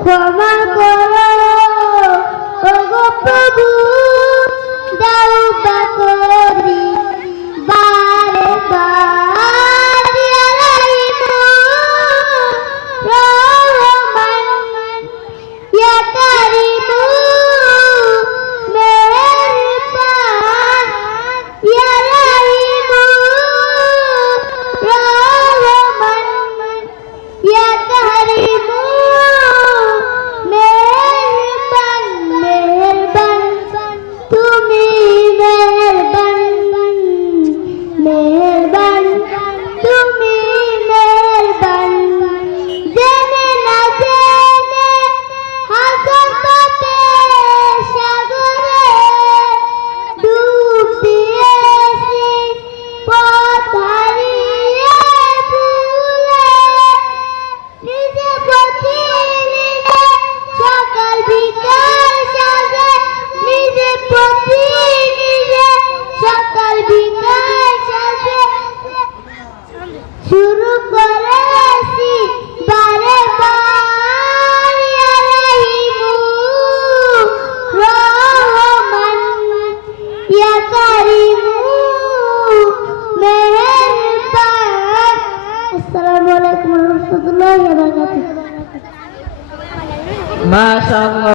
ক্ষমা করো ওগো প্রভু। Yeah! আলাইকুম রাহমাতুল্লাহি মাশাআল্লাহ।